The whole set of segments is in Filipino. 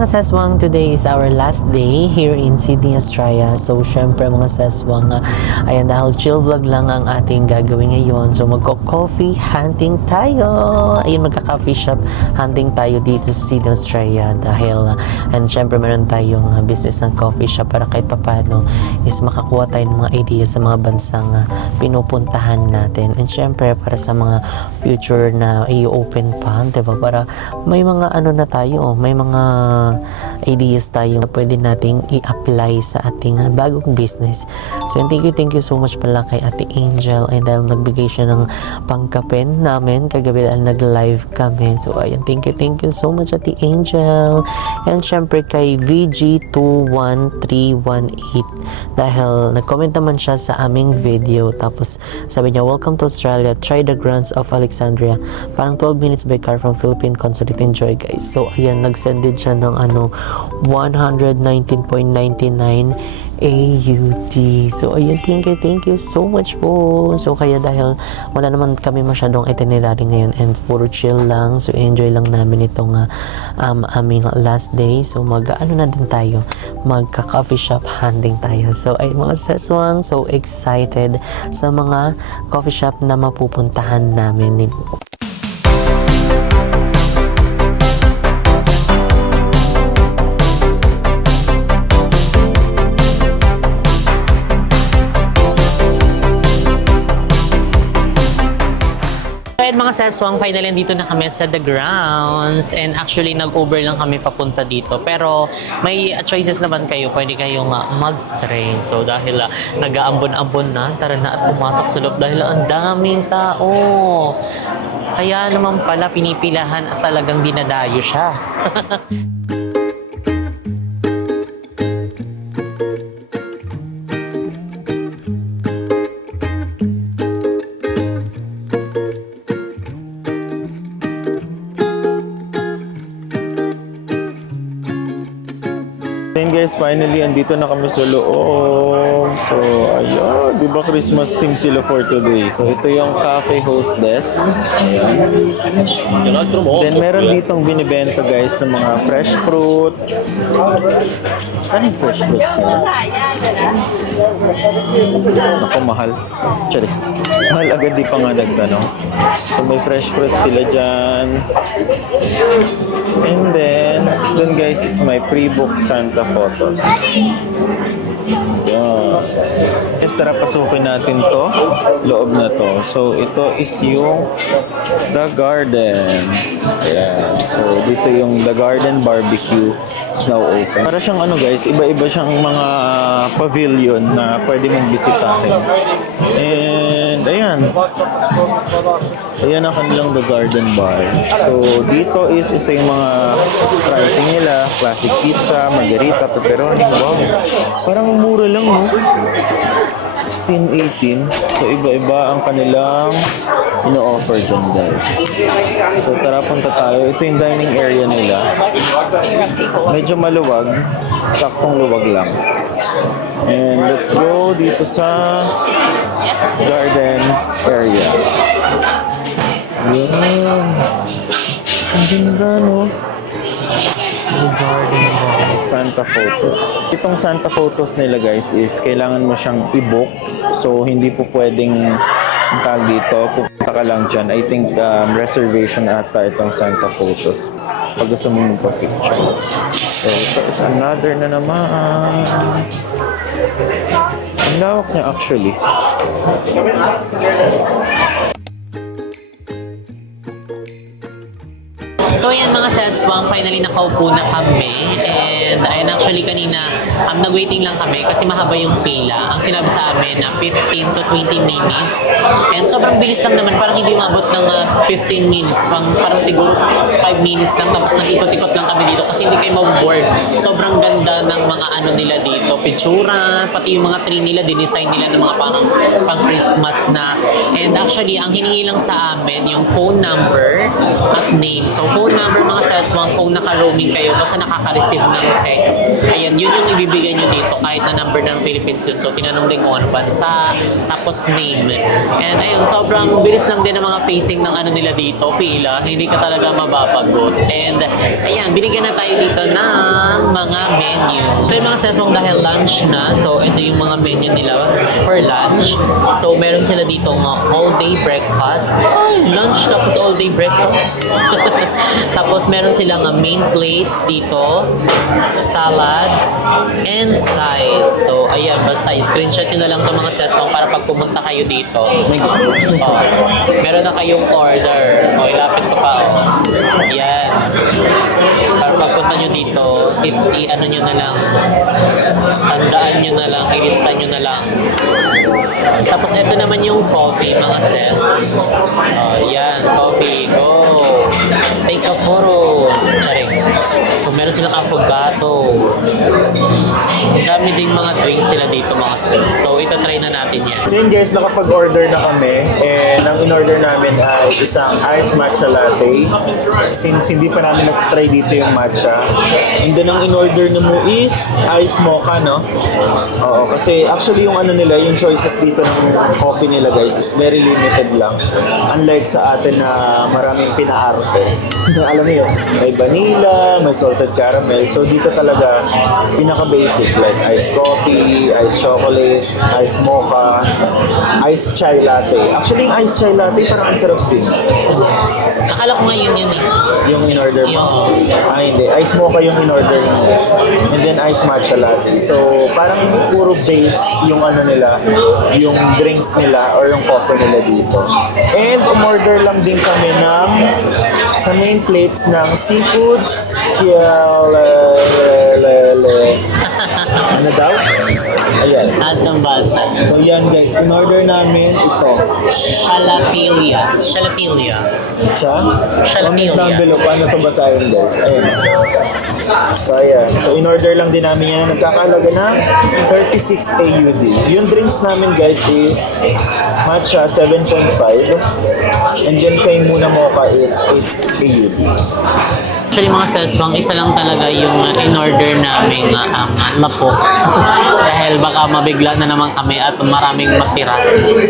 mga seswang, today is our last day here in Sydney, Australia. So syempre mga seswang, ayan, dahil chill vlog lang ang ating gagawin ngayon. So magko-coffee hunting tayo. Ayun, magka-coffee shop hunting tayo dito sa Sydney, Australia. Dahil, and syempre meron tayong business ng coffee shop para kahit papano is makakuha tayo ng mga ideas sa mga bansang pinupuntahan natin. And syempre para sa mga future na i-open pa, diba? Para may mga ano na tayo, may mga ideas tayo na pwede nating i-apply sa ating bagong business. So thank you so much pala kay Ate Angel, and dahil nagbigay siya ng pangkapen namin kagabi dahil nag-live kami. So ayun, thank you so much Ate Angel. And syempre kay VG21318 dahil nag-comment naman siya sa aming video, tapos sabi niya, welcome to Australia, try the grounds of Alexandria, parang 12 minutes by car from Philippine Consulate, enjoy guys. So ayan, nag-send din siya ng 119.99 AUD. So ayun, thank you so much po. So kaya dahil wala naman kami masyadong itinerary ngayon and puro chill lang, so enjoy lang namin itong aming last day. So mag-ano na din tayo, magka-coffee shop hunting tayo. So ay mga seswang, so excited sa mga coffee shop na mapupuntahan namin. Mga seswang, finally dito na kami sa The Grounds, and actually nag-Uber lang kami papunta dito, pero may choices naman kayo, pwede kayong mag-train. So dahil nag-aambon-ambon na, tara na at pumasok sa loob dahil ang daming tao. Kaya naman pala pinipilahan at talagang dinadayo siya. Then guys, finally, andito na kami sa loob. So, ayun, di ba Christmas theme sila for today? So, ito yung cafe hostess. Ayan. Then, meron ditong binibenta guys ng mga fresh fruits. Anong fresh fruits nila? Naku, mahal. Charis. Mahal agad, di pa nga nagtanong. So, may fresh fruits sila dyan. And then, dun guys is my pre-book Santa photos. Yan. Yes, tara pasukin natin to. Loob na to. So, ito is yung The Garden. Ayan. So, dito yung The Garden Barbecue is now open. Para siyang ano guys, iba-iba siyang mga pavilion na pwede mong bisitahin. And, ayan. Ayan ang kanilang The Garden Bar. So, dito is ito yung mga pricing nila. Classic pizza, margarita, pepperoni. Wow. Parang mura lang, no? 16, 18. So, iba-iba ang kanilang ino-offer dyan, guys. So, tara punta tayo. Ito yung dining area nila. Medyo maluwag. Saktong luwag lang. And let's go dito sa garden area. Yan. Ang ganda, no? The garden bar. Santa photos. Itong Santa photos nila guys is kailangan mo siyang i-book. So hindi po pwedeng tag dito. Pupunta ka lang dyan. I think reservation ata itong Santa photos. Pag gusto mo magpa-picture. So ito is another na naman. Ang lawak niya actually. So yan mga seswang, finally nakaupo na kami, and ayun, actually kanina nag-waiting lang kami kasi mahaba yung pila. Ang sinabi sa amin na 15 to 20 minutes, and sobrang bilis lang naman, parang hindi umabot ng 15 minutes, parang siguro 5 minutes lang, tapos nag-ikot-ikot lang kami dito kasi hindi kayo maboboard. Sobrang ganda ng mga ano nila dito, pictura, pati yung mga tree nila, dinesign nila ng mga parang pang Christmas na. And actually, ang hiningi lang sa amin yung phone number at name. So phone number mga seswang, kung naka-roaming kayo, basta nakaka-receive ng text, ayan, yun yung ibibigay nyo dito kahit na number ng Philippines yun. So tinanong din kung ano bansa, tapos name. And ayun, sobrang bilis lang din ng mga facing ng ano nila dito, pila, hindi ka talaga mababagot. And Ayan, binigyan na tayo dito ng mga menu. So yung mga sesong dahil lunch na, so ito yung mga menu nila for lunch. So meron sila dito all-day breakfast. Ay, lunch tapos all-day breakfast. Tapos meron silang main plates dito, salads, and sides. So ayan, basta screenshot nyo na lang itong mga sesong para pag pumunta kayo dito. Meron na kayong order. O, ilapit ko pa. Yan. Para pagpunta nyo dito, i-ano nyo na lang, tandaan nyo na lang, ilista nyo na lang. Tapos ito naman yung coffee, mga ses. Yan, coffee. Go! Take a photo. Charing. So, meron silang affogato. Ang dami ding mga drinks sila dito, mga ses. So, itatry na natin yan. So yun guys, nakapag-order na kami and ang in-order namin ay isang iced matcha latte since hindi pa namin nag-try dito yung matcha. And then ang in-order na mo is iced mocha, no? Oo, kasi actually yung ano nila, yung choices dito ng coffee nila guys is very limited lang. Unlike sa atin na maraming pinaarte. Alam niyo, may vanilla, may salted caramel. So dito talaga pinaka-basic like iced coffee, iced chocolate, iced mocha, iced chai latte. Actually, yung iced chai latte parang ang sarap din. Akala ko ngayon yun eh. Yung in-order mo? Ah, hindi. Iced mocha yung in-order mo. And then iced matcha latte. So, parang puro base yung ano nila, yung drinks nila or yung coffee nila dito. And umorder lang din kami ng sa main plates ng seafoods. Ano daw? Ayan. At ng basa. So yan guys, in-order namin ito. Shalatilia. Shalatilia. Siya? Shalatilia. Comment down below, paano ito basahin guys? Ayan. So ayan. So in-order lang din namin yan. Nagkakalaga ng 36 AUD. Yung drinks namin guys is matcha 7.5 and then kay Muna Mocha is 8 AUD. Actually mga seswang, isa lang talaga yung in-order namin mapok. Dahil baka mabigla na naman kami at maraming matira.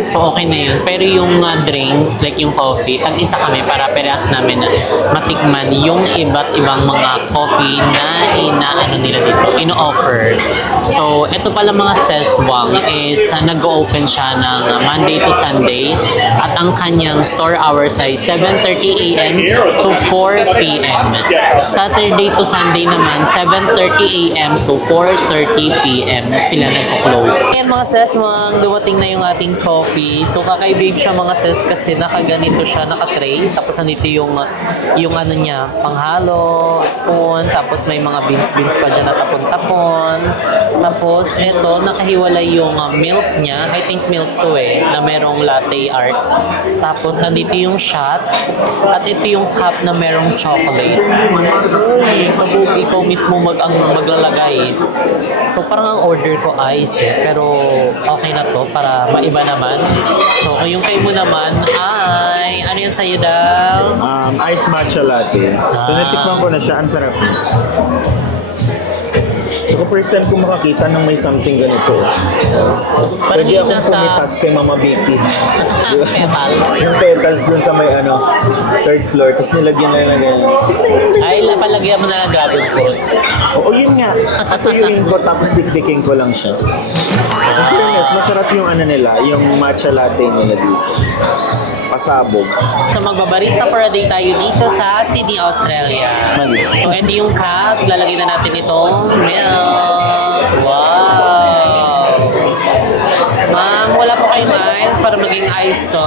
So okay na yun. Pero yung drinks, like yung coffee, tag-isa kami para parehas namin na matikman yung iba't ibang mga coffee na inaano nila dito, ino-offer. So ito pala mga seswang is nag-open siya ng Monday to Sunday at ang kanyang store hours ay 7:30 AM to 4 PM. Saturday to Sunday naman, 7:30 AM to 4:30 PM sila nagko-close. Ayan mga ses, dumating na yung ating coffee. So kakaibig siya mga ses kasi nakaganito siya, naka-tray. Tapos nandito yung ano niya, panghalo, spoon, tapos may mga beans pa dyan na tapon-tapon. Tapos eto, nakahiwalay yung milk niya. I think milk to na merong latte art. Tapos nandito yung shot. At ito yung cup na merong chocolate. Uy, kabog, ikaw mismo maglalagay. So parang ang order ko ice pero okay na to para maiba naman. So yung kay mo naman ay, ano yan sa'yo daw? Iced matcha latte. So natikman ko na siya, ang sarap. So first time ko makakita ng may something ganito. Parang Pwede akong nasa- pumitas kay Mama Vicky. Petals. Yung petals dun sa may third floor. Tapos nilagyan na ganyan. Ay, palagyan mo na ng dragon fruit. Oo, yun nga. Patuyuin ko tapos dikdikin ko lang siya. In fairness, masarap yung ano nila, yung matcha latte nila dito. Pasabog. So magbabarista for a day tayo dito sa Sydney, Australia. So ito yung cup, lalagyan na natin itong milk. Wow! Ma'am, wala po kayong ice para maging ice to.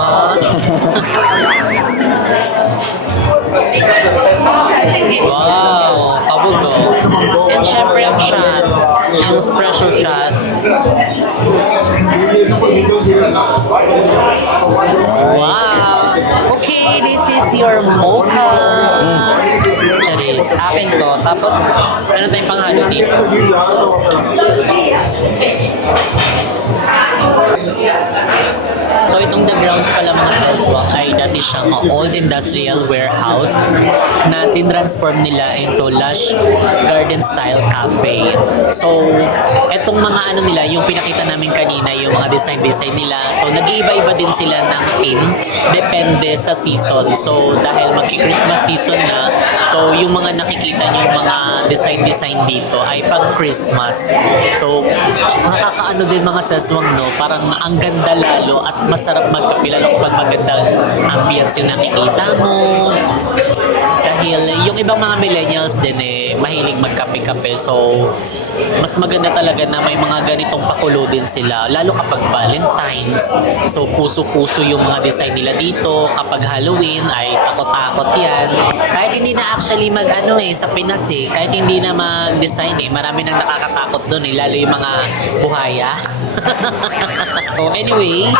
Wow! Kabugo. And syempre ang shot, yung espresso shot. Wow! Okay, this is your mocha. Charis, akin to. Tapos, meron tayong panghalo dito. So itong The Grounds pala mga seswang ay dati siyang old industrial warehouse na tinransform nila into lush garden style cafe. So etong mga ano nila, yung pinakita namin kanina, yung mga design nila. So nag-iiba-iba din sila ng theme depende sa season. So dahil magki-Christmas season na, so yung mga nakikita niyo yung mga design dito ay pang Christmas. So nakakaano din mga seswang, no, parang ang ganda lalo at masarap magkape lalo kapag magandang ambience yung nakikita mo. Dahil yung ibang mga millennials din mahilig magkape-kape. So mas maganda talaga na may mga ganitong pakulo din sila lalo kapag Valentine's. So puso-puso yung mga design nila dito. Kapag Halloween ay takot-takot yan. Kahit hindi na actually sa Pinas kahit hindi na mag-design marami nang nakakatakot doon lalo yung mga buhaya. So anyway,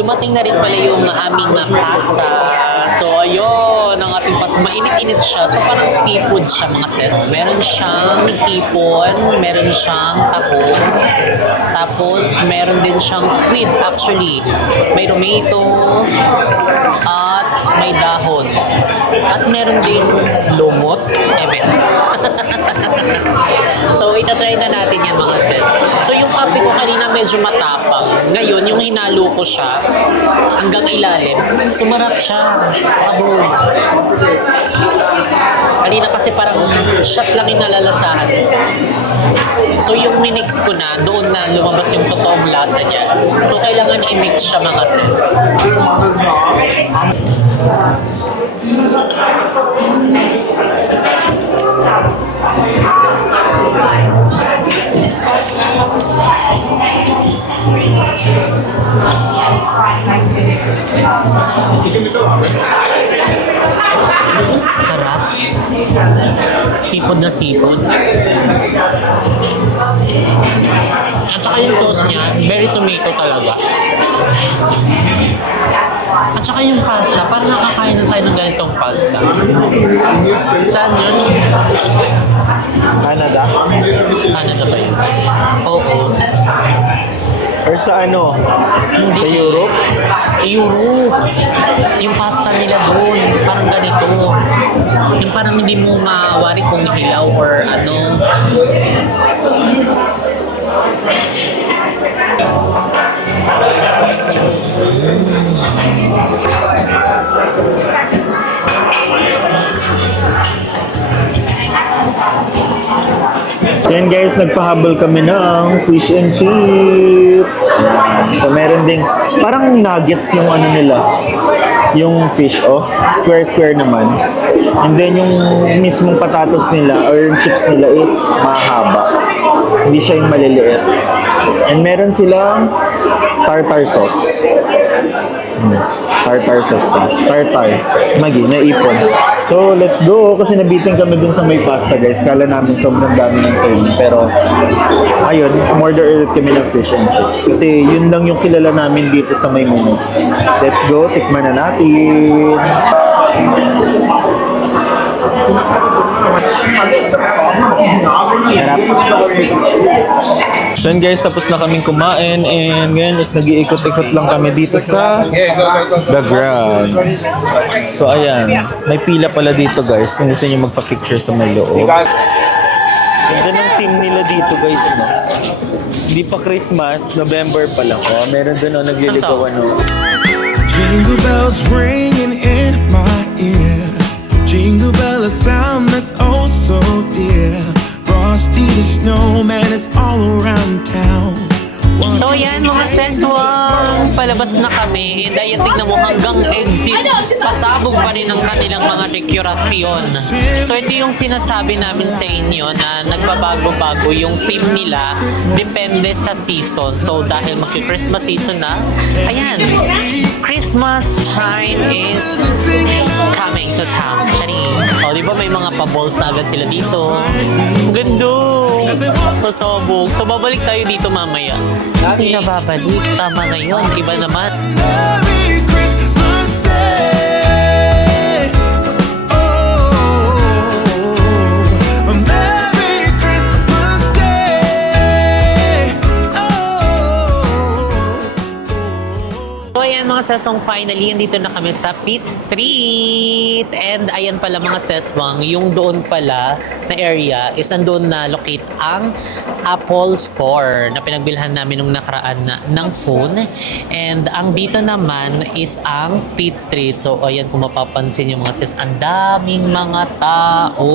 dumating na rin pala yung aming pasta. So ayun, ang ating pasta, mainit-init siya. So parang seafood siya mga sis. Meron siyang hipon, meron siyang taho, tapos meron din siyang squid actually. May tomato, at may dahon. At meron din lumot. So itatry na natin yan mga sis. So yung kape ko kanina medyo matapang. Ngayon yung hinalo ko siya hanggang ilalim. Sumarap siya. Abo. Kanina kasi parang shot lang yung nalalasahan. So yung minix ko na, doon na lumabas yung totoong lasa niya. So kailangan i-mix siya mga sis. Sarap. Sipod na sipod. At saka yung sauce niya, very tomato talaga. At saka yung pasta, parang nakakain na tayo ng ganitong pasta. Saan yun? Canada? Canada ba yun? Oo. Or sa ano? Hindi. Sa Europe? Europe. Yung pasta nila doon, parang ganito. Yung parang hindi mo mawari kung hilaw or ano. So yun guys, nagpahabol kami ng fish and chips. So meron ding, parang nuggets yung ano nila, yung fish, square naman. And then yung mismong patatas nila or yung chips nila is mahaba. Hindi siya yung maliliit. And meron silang tartar sauce. Tartar sauce to. Tartar. Magi, naipon. So, let's go. Kasi nabitin kami dun sa may pasta, guys. Kala namin sobrang dami ng serving. Pero, ayun, umorder ulit kami ng fish and chips. Kasi yun lang yung kilala namin dito sa may menu. Let's go. Tikman na natin. Sarap. So yun guys, tapos na kaming kumain and ngayon is nag-iikot-ikot lang kami dito sa The Grounds. So ayan, may pila pala dito guys kung gusto nyo magpa-picture sa may loob. Ganda ng team nila dito guys, no? Hindi pa Christmas, November pa lang. Meron doon nagliligawan. Jingle bells ringing in my ear. Jingle bell, a sound that's oh so dear. Frosty the snowman is all around town. So yan mga seswang, palabas na kami. And ayan, tignan mo hanggang exit, pasabog pa rin ang kanilang mga dekorasyon. So ito yung sinasabi namin sa inyo na nagbabago-bago yung theme nila depende sa season. So dahil maki-Christmas season na, ayan, Christmas time is coming to town. Charing. O di ba may mga pa-balls na agad sila dito. Ganda! Pasabog. So babalik tayo dito mamaya. Hindi na babalik. Tama na yun. Iba naman. Merry Christmas Day. Oh, a Merry Christmas Day. Oh. So mga seswang, finally, andito na kami sa Pitt Street. And ayan pala mga seswang, yung doon pala na area is andun na locate ang Apple Store na pinagbilhan namin nung nakaraan ng phone. And ang dito naman is ang Pitt Street. So ayan, kung mapapansin yung mga ses, ang daming mga tao.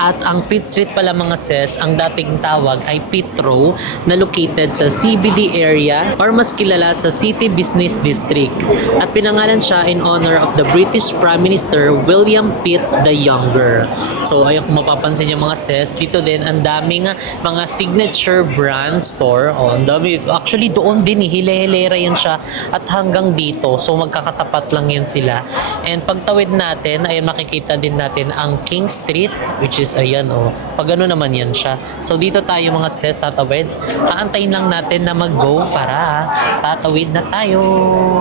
At ang Pitt Street pala mga ses, ang dating tawag ay Pitt Row, na located sa CBD area or mas kilala sa City Business District. At pinangalan siya in honor of the British Prime Minister William Pitt the Younger. So ayun, kung mapapansin yung mga ses, dito din ang daming mga signature brand store. Oh, ang dami. Actually doon din hile-hilera yan siya at hanggang dito. So magkakatapat lang yan sila. And pagtawid natin ay makikita din natin ang King Street, which is ayan oh. Pag ano naman yan siya. So dito tayo mga ses tatawid. Aantayin lang natin na mag-go para tatawid na tayo.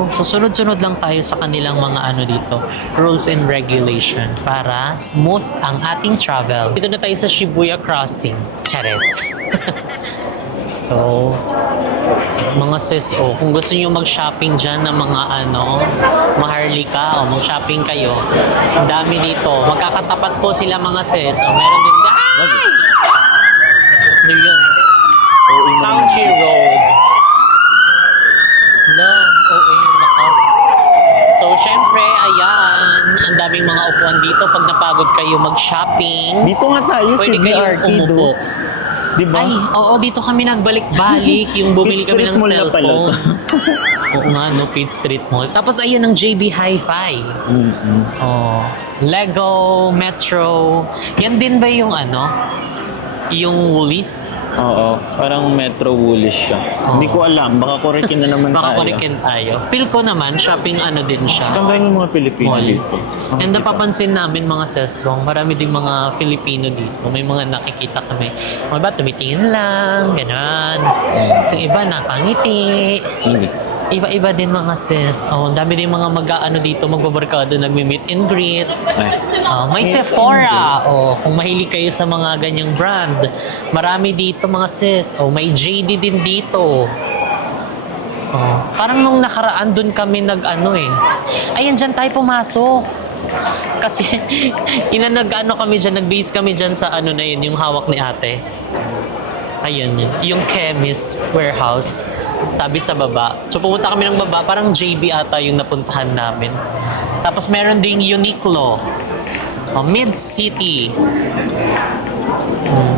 So sunod-sunod lang tayo sa kanilang mga ano dito, rules and regulation para smooth ang ating travel. Dito na tayo sa Shibuya Crossing. Chares. So, mga sis, oh, kung gusto niyo mag-shopping dyan ng mga ano, maharlika o mag-shopping kayo, ang dami dito. Magkakatapat po sila mga sis. Oh, meron din ano yun? Country Road. No, lakas. So, syempre, ayan, ang daming mga upuan dito. Pag napagod kayo mag-shopping, Dito nga tayo, pwede CBD kayong Arcade. umupo. Diba? Ay, oo, dito kami nagbalik-balik. Yung bumili Pitt kami Street ng Mall na pala cellphone. Oo nga, no, Pitt Street Mall. Tapos ayun ang JB Hi-Fi. Oh, Lego, Metro. Yan din ba yung ano? Yung Woolies? Oo, parang Metro Woolies siya. Oo. Hindi ko alam, baka korekin na naman Baka tayo. kurikin tayo. Feel ko naman, shopping ano din siya. Kambahin yung mga Pilipino Mall. dito. And napapansin namin mga seswang, marami ding mga Filipino dito. May mga nakikita kami. Mga iba tumitingin lang, gano'n. So iba nakangiti. Hindi. Iba-iba din mga sis. Oh, ang dami din mga mag-aano dito, magbabarkado, nagmi-meet and greet. Ay. May Sephora. Oh, kung mahilig kayo sa mga ganyang brand. Marami dito mga sis. Oh, may JD din dito. Oh, parang nung nakaraan dun kami nag-ano eh. Ayan, dyan tayo pumasok. Kasi, nag-ano kami dyan, nag-base kami dyan sa ano na yun, yung hawak ni ate. Ayun yun. Yung chemist warehouse. Sabi sa baba. So pumunta kami ng baba. Parang JB ata yung napuntahan namin. Tapos meron ding Uniqlo. Mid-City.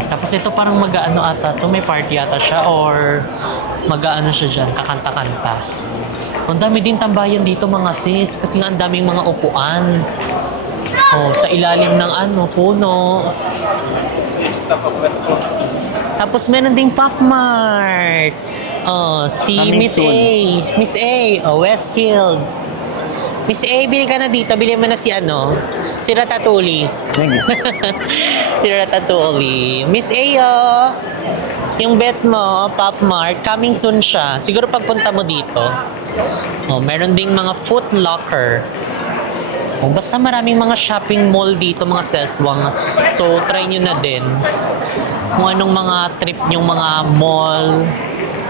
Tapos ito parang mag-ano ata. Ito may party ata siya or mag-ano siya dyan. Kakanta-kanta. Ang dami din tambayan dito mga sis. Kasi nga ang daming mga upuan. Oh, sa ilalim ng ano, puno. Tapos meron ding Pop Mart. Oh, si Coming Miss soon. A. Miss A, oh, Westfield. Miss A, bili ka na dito. Bili mo na si ano, si Ratatouille. Si Ratatouille. Miss A, oh. Yung bet mo, Pop Mart, coming soon siya. Siguro pagpunta mo dito. Oh, meron ding mga Foot Locker. Oh, basta maraming mga shopping mall dito mga seswang. So, try nyo na din kung anong mga trip yung mga mall,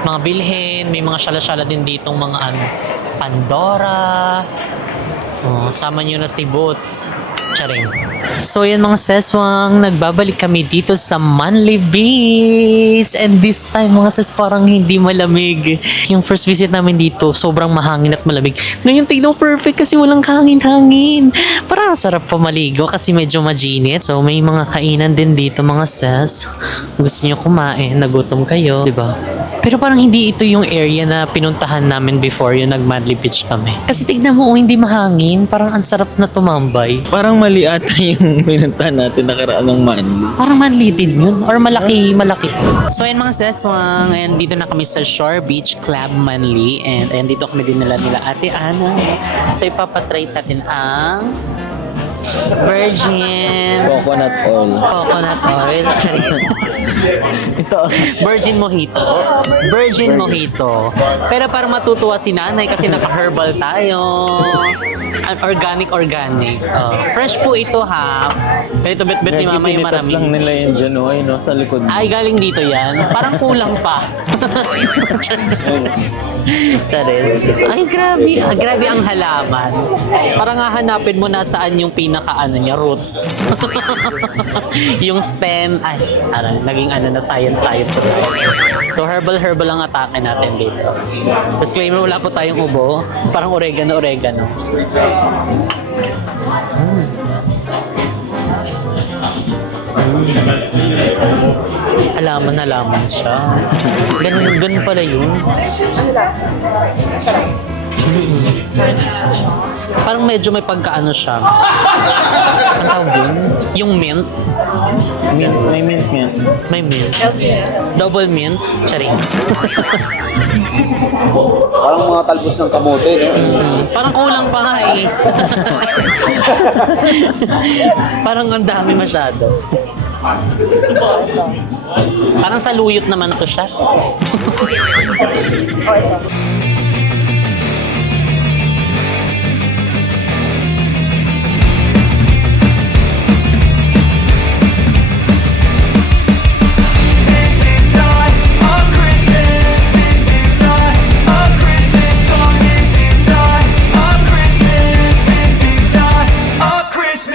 mga bilhin. May mga syala-syala din ditong mga ano, Pandora. Oh, sama nyo na si Boots. Charing. So yan mga seswang, nagbabalik kami dito sa Manly Beach. And this time mga ses, parang hindi malamig. Yung first visit namin dito, sobrang mahangin at malamig. Ngayon tignan perfect kasi walang hangin-hangin. Parang sarap pa maligo kasi medyo majinit. So may mga kainan din dito mga ses. Gusto nyo kumain, nagutom kayo, di ba? Pero parang hindi ito yung area na pinuntahan namin before yung nag-Manly Beach kami. Kasi tignan mo, hindi mahangin. Parang ang sarap na tumambay. Parang mali ata yung pinuntahan natin nakaraan ng Manly. Parang Manly din yun. Or malaki pa. So ayun mga seswang, ngayon dito na kami sa Shore Beach Club Manly. And ayan dito kami dinala nila Ate Ana. So ipapatry sa atin ang Virgin. Coconut oil. Coconut oil. Ito. Virgin mojito. Virgin mojito. Pero parang matutuwa si nanay kasi naka-herbal tayo. Organic. Fresh po ito ha. Ganito bet-bet ni mama yung Pinitas lang maraming. nila yung dyan, oh, ayun, oh, sa likod. Ay, galing dito yan. Parang kulang pa. Charis. Ay, grabe. Grabe ang halaman. Parang hahanapin mo na saan yung pinaka-ano niya, roots. Yung stem. Ay, naging na science. So, herbal ang atake natin dito. Disclaimer, wala po tayong ubo. Parang oregano. Halaman siya. Ganun pala yun. Parang medyo may pagkaano siya. Ang tawag dun? Yung mint. May mint nga. May mint. Double mint. Charing. Parang mga talbos ng kamote, no? Parang kulang pa nga eh. Parang ang dami masyado. Parang saluyot naman to siya.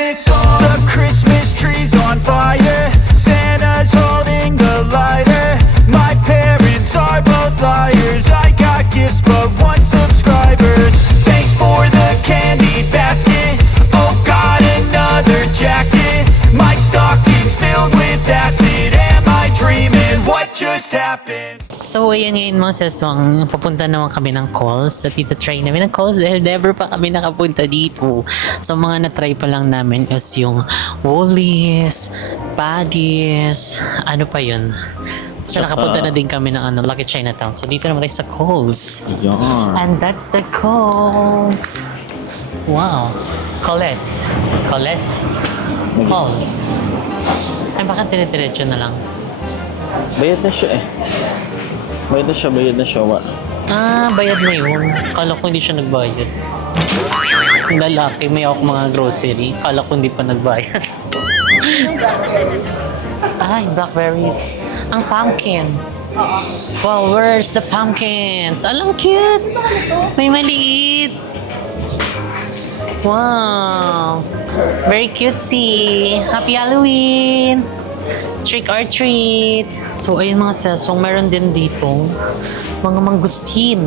The Christmas tree's on fire. Santa's holding the lighter. My parents are both liars. I got gifts but one subscribers. Thanks for the candy basket. Oh, got another jacket. My stocking's filled with acid. Am I dreaming? What just happened? So, ayan ngayon mga seswang, papunta naman kami ng calls. Sa tita try namin ng calls dahil never pa kami nakapunta dito. So, mga na-try pa lang namin is yung Woolies, Paddy's, ano pa yun? So, nakapunta na din kami ng Lucky Chinatown. So, dito naman tayo sa calls. Yan. And that's the calls. Wow. Calls. Ay, bakit dire-diretso na lang? Bayad na siya eh. Bayad na siya. Bayad na yun. Kala ko hindi siya nagbayad. Yung lalaki, may ako mga grocery. Kala ko hindi pa nagbayad. Ay, blackberries. Ang pumpkin. Wow, where's the pumpkins? Alang cute. May maliit. Wow. Very cutesy. Happy Halloween. Trick or treat. So, ayun mga sesong, meron din dito mga mangustin.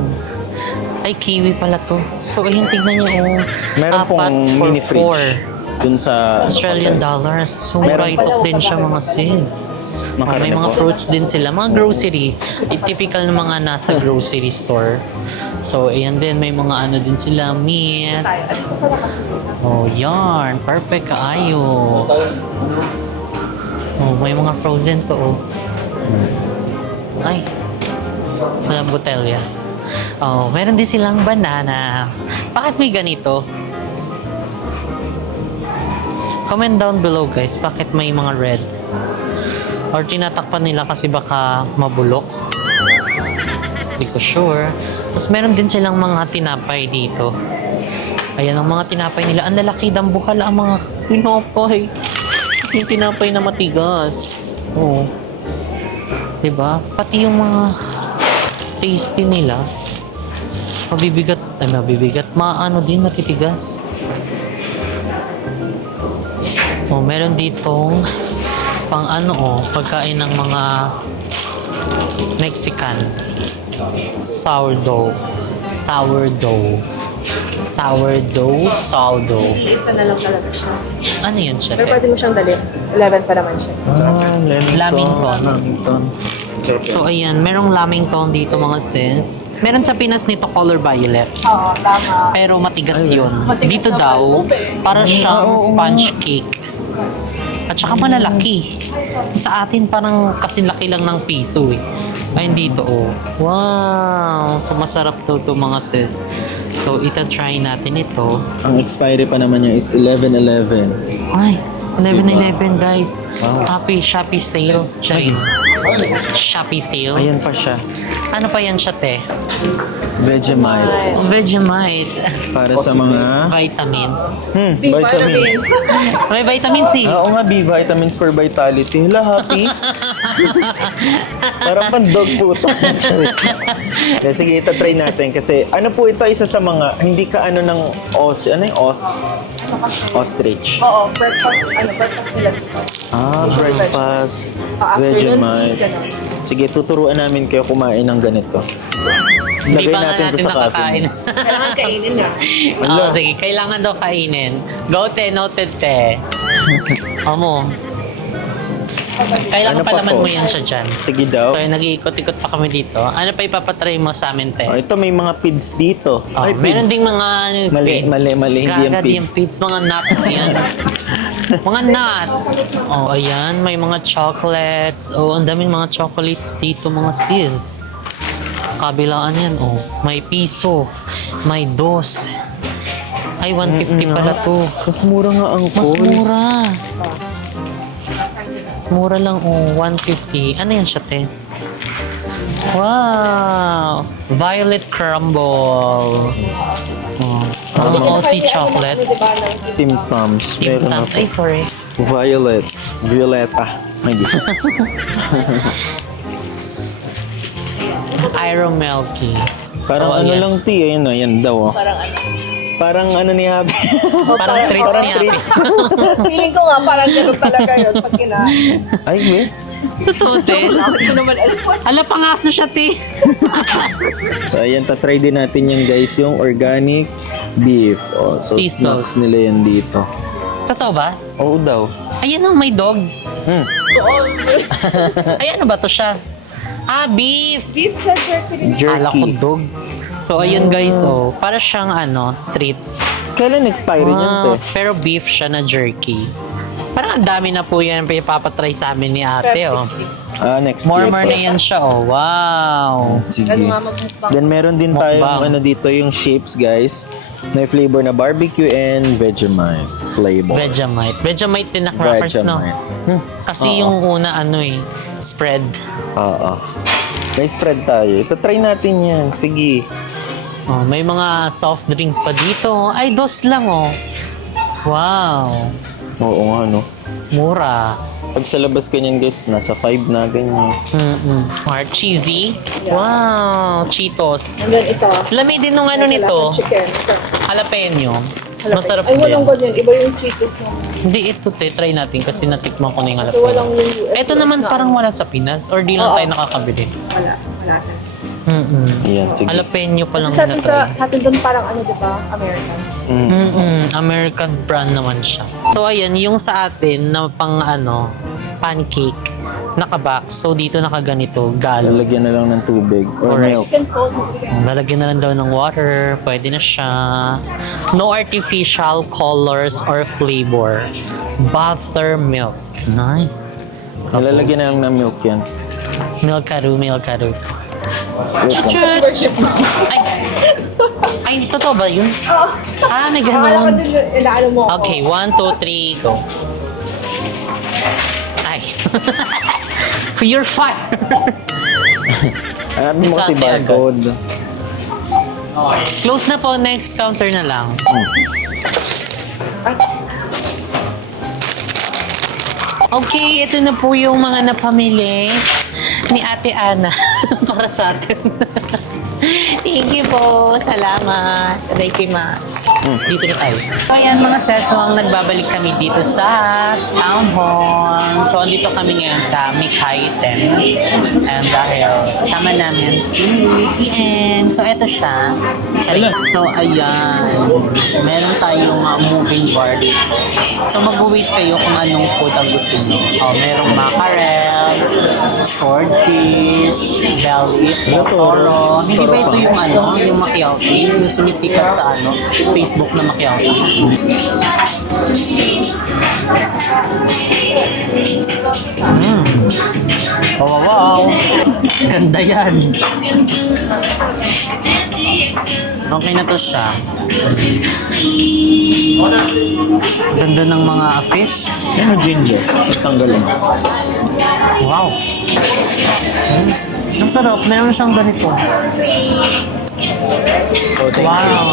Ay, kiwi pala to. So, ayun, tignan niyo. Meron pong mini fridge dun sa Australian dollars. So, Meron right up din siya mga sis. May mga fruits din sila. Mga grocery. Typical na mga nasa grocery store. So, ayan din. May mga din sila. Meats. Oh, yarn. Perfect kaayo. Oh, may mga frozen to, oh. Ay. Walang botelya. Oh, meron din silang banana. Bakit may ganito? Comment down below, guys. Bakit may mga red? Or tinatakpan nila kasi baka mabulok? Hindi ko sure. Tapos meron din silang mga tinapay dito. Ayan ang mga tinapay nila. Ang lalaki, dambuhala ang mga tinapay. Yung tinapay na matigas. Oo. Diba? Pati yung mga tasty nila. Mabibigat. Maano din, matitigas. Oh, meron ditong pang pagkain ng mga Mexican. Sourdough. Isa na lang talaga siya. Ano yun siya? Pero pwede mo siyang dalhin. 11 pa naman siya. Lamington. So, ayan. Merong lamington dito mga sis. Meron sa Pinas nito color violet. Oo, tama. Pero matigas yun. Matigas Dito na daw, pala. para siyang sponge cake. At saka malalaki. Sa atin parang kasinlaki lang ng piso eh. Ay, dito oh. Wow! So, masarap to mga sis. So, ita-try natin ito. Ang expiry pa naman niya is 11/11. Ay, 11/11 guys. Wow. Happy Shopee sale. Charing. Shopee sale. Ayan pa siya. Ano pa yan siya, te? Vegemite. Vegemite. Para sa mga... Vitamins. Vitamins. May vitamin C. Oo nga, B, vitamins for vitality. Hala, happy. Parang pan-dog po ito. Sige, ito try natin. Kasi ano po ito, isa sa mga, hindi ka ano ng os, ano yung os? Ostrich. Oo, breakfast nila dito. Breakfast. After Vegemite. ganun. Sige, tuturuan namin kayo kumain ng ganito. Hindi Lagay pa nga natin to natin sa nakakain. cabinet. Kailangan kainin na. Oo, sige. Kailangan daw kainin. Go, te. Noted, te. Amo. Kailangan Ano pa palaman po? mo yan siya dyan. Sige daw. So, nag-iikot-ikot pa kami dito. Ano pa ipapatry mo sa amin, te? Oh, ito may mga pids dito. Oh, meron ding mga Mali, pids. mali, hindi yung Kagad pids. yung pids, mga nuts yan. Mga nuts. Oh, ayan, may mga chocolates. Oh, ang daming mga chocolates dito, mga sis. Kabilaan yan, oh. May piso. May dos. Ay, 150 pala to. Mas mura nga ang Mas coins. mura. Mura lang, oh. 150. Ano yan siya, te? Wow! Violet crumble. Oh. Mga Aussie chocolates. Tim Tams. Tim Meron Tams. ako. Ay, sorry. Violet. Violeta. Ay, di. Iron Milky. Parang So, ano ayan. lang ti, ayun o, yan daw. Oh. Parang ano ni Habi. Parang treats Parang niya. treats. Feeling ko nga parang gano'n talaga yun pag kinain. Ay, wait. Totoo, te. Bakit ko naman alam? Ala, pangaso siya, te. So, ayan, tatry din natin yan guys, yung organic beef. Oh, so, Sea salt. snacks nila yan dito. Totoo ba? Oo daw. Ayan oh, may dog. Hmm. Ay, ano ba to siya? Ah, beef. Beef siya, jerky. Ala ko Jerky. dog. So, ayun guys, oh. Para siyang, ano, treats. Kailan expiry niyan, te? Pero beef siya na jerky. Parang ang dami na po yan papatry sa amin ni ate, oh. Next More year na pa. yan siya, oh. Wow. Sige. Ano nga magmukbang? Then meron din tayong Mukbang. ano dito yung shapes guys. May flavor na barbecue and Vegemite flavor. Vegemite. Vegemite din na crackers, no? Vegemite. Kasi Oo. yung una, ano eh, spread. Oo. May spread tayo. Ito try natin yan. Sige. Oh, may mga soft drinks pa dito. Ay, dos lang, oh. Wow. Oo nga no. Mura. Pag sa labas ganyan guys, nasa 5 na ganyan. More cheesy. Wow. Cheetos. And then ito. Lami din nung ano nito. Chicken. Ito. Jalapeno. Jalapeno. Masarap Ay, din. walang ganyan. Iba yung cheetos na. Hindi, ito try natin kasi natikman ko na yung So, walang jalapeno. yung US. Ito naman na parang ano. wala sa Pinas or di lang Oo. tayo nakakabili. Wala. Wala na. Ayan, sige. Jalapeno pa lang Kasi sa atin, na-try. sa atin doon parang ano, di ba? American. American brand naman siya. So ayan, yung sa atin na pang ano, pancake, naka-box. So dito nakaganito, galon. Lalagyan na lang ng tubig or Correct. milk. Chicken salt. Lalagyan na lang daw ng water, pwede na siya. No artificial colors or flavor. Buttermilk. Nay. Lalagyan na lang ng milk yan. Milkaru, milkaru. Wait lang. Worship. Ay, totoo ba yun? May Akala ko ganun. din, inaano mo ako. Okay, 1, 2, 3, go. Ay. You're fire. Hanapin mo kasi Sisate barcode. Close na po, next counter na lang. Okay, ito na po yung mga napamili ni Ate Ana para sa atin. Thank you po. Salamat. Tadaikimasu. Dito na tayo. So, ayan mga seswang, nagbabalik kami dito sa Town Hall. So, andito kami ngayon sa Mikhaiten. And dahil sama namin si Ian. So, eto siya. Charing. So, ayan. Meron tayong moving bar dito. So, mag-wait kayo kung anong food ang gusto nyo. Oh, merong mackerel, swordfish, belly, toro. Hindi ba ito yung ano, yung Makiauti? Yung sumisikat sa ano, Facebook na Makiauti. Wow, wow. Ganda yan. Okay na to siya. Ganda ng mga fish. Ano ginger? Tanggalin. Wow. Ang sarap. Meron siyang ganito. Oh, thank you. Wow.